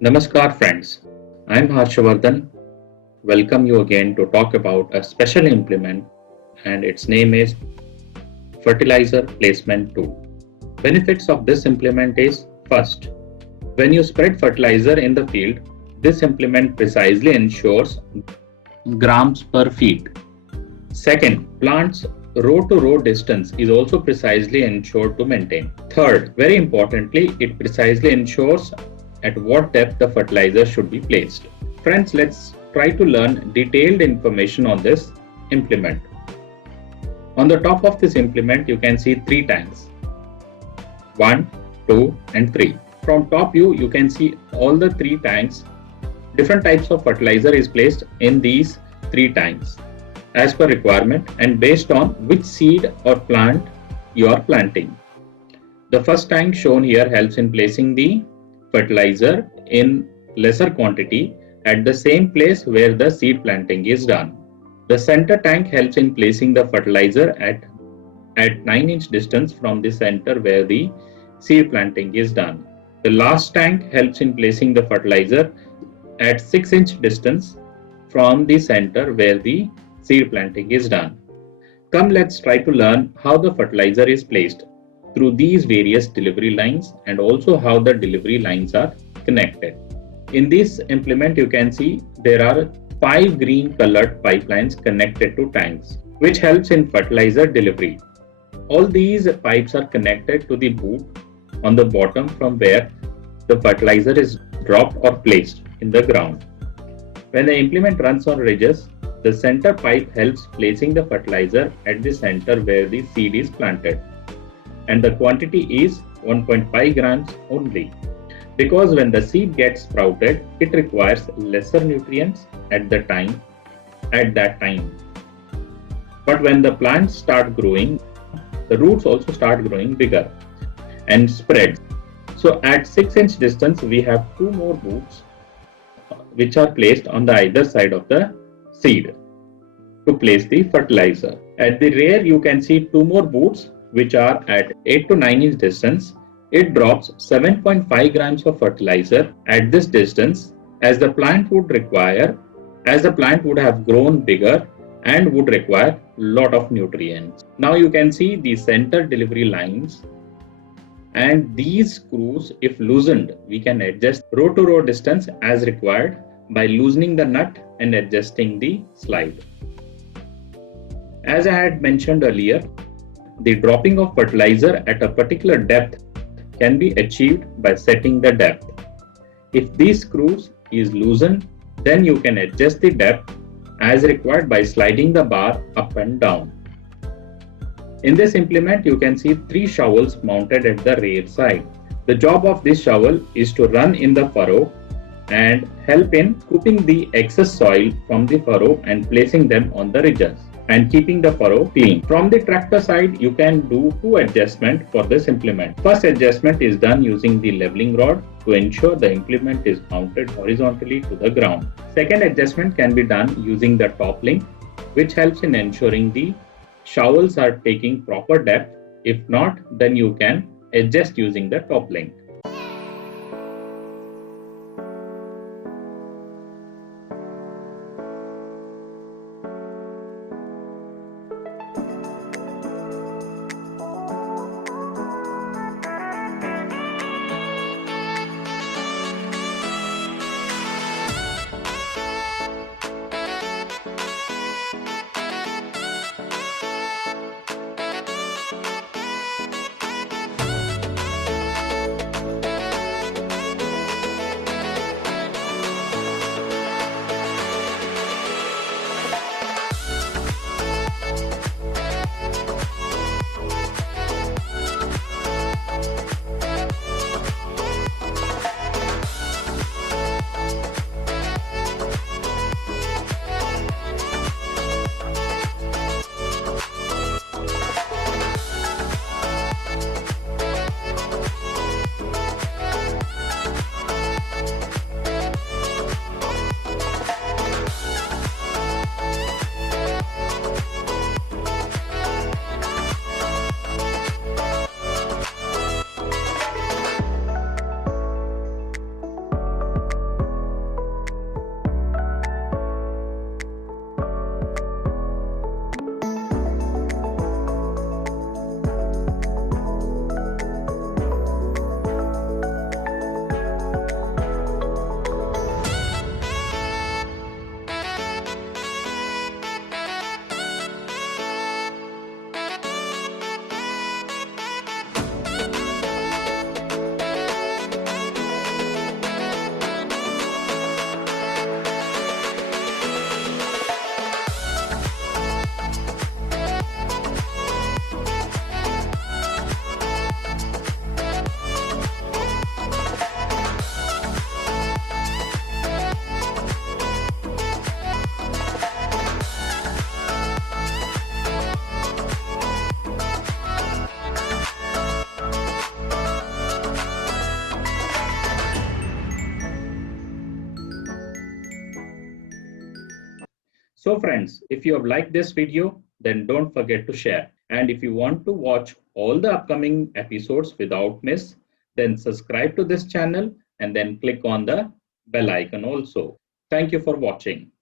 Namaskar friends, I'm Harshavardhan. Welcome you again to talk about a special implement and its name is Fertilizer Placement Tool. Benefits of this implement is first, when you spread fertilizer in the field, this implement precisely ensures grams per feet. Second, plants row to row distance is also precisely ensured to maintain. Third, very importantly, it precisely ensures at what depth the fertilizer should be placed. Friends, let's try to learn detailed information on this implement. On the top of this implement, you can see three tanks 1, 2, and 3. From top view, you can see all the three tanks. Different types of fertilizer is placed in these three tanks as per requirement and based on which seed or plant you are planting. The first tank shown here helps in placing the fertilizer in lesser quantity at the same place where the seed planting is done. The center tank helps in placing the fertilizer at 9-inch distance from the center where the seed planting is done. The last tank helps in placing the fertilizer at 6-inch distance from the center where the seed planting is done. Come, let's try to learn how the fertilizer is placed through these various delivery lines and also how the delivery lines are connected. In this implement, you can see there are 5 green colored pipelines connected to tanks, which helps in fertilizer delivery. All these pipes are connected to the boot on the bottom from where the fertilizer is dropped or placed in the ground. When the implement runs on ridges, the center pipe helps placing the fertilizer at the center where the seed is planted. And the quantity is 1.5 grams only. Because when the seed gets sprouted, it requires lesser nutrients at that time. But when the plants start growing, the roots also start growing bigger and spread. So at 6-inch distance, we have 2 more boots which are placed on the either side of the seed to place the fertilizer. At the rear, you can see 2 more boots which are at 8 to 9-inch distance. It drops 7.5 grams of fertilizer at this distance as the plant would have grown bigger and would require lot of nutrients. Now you can see the center delivery lines, and these screws, if loosened, we can adjust row to row distance as required by loosening the nut and adjusting the slide. As I had mentioned earlier, the dropping of fertilizer at a particular depth can be achieved by setting the depth. If these screws is loosened, then you can adjust the depth as required by sliding the bar up and down. In this implement, you can see 3 shovels mounted at the rear side. The job of this shovel is to run in the furrow and help in scooping the excess soil from the furrow and placing them on the ridges and keeping the furrow clean. From the tractor side, you can do 2 adjustments for this implement. First adjustment is done using the leveling rod to ensure the implement is mounted horizontally to the ground. Second adjustment can be done using the top link, which helps in ensuring the shovels are taking proper depth. If not, then you can adjust using the top link. So friends, if you have liked this video, then don't forget to share. And if you want to watch all the upcoming episodes without miss, then subscribe to this channel and then click on the bell icon also. Thank you for watching.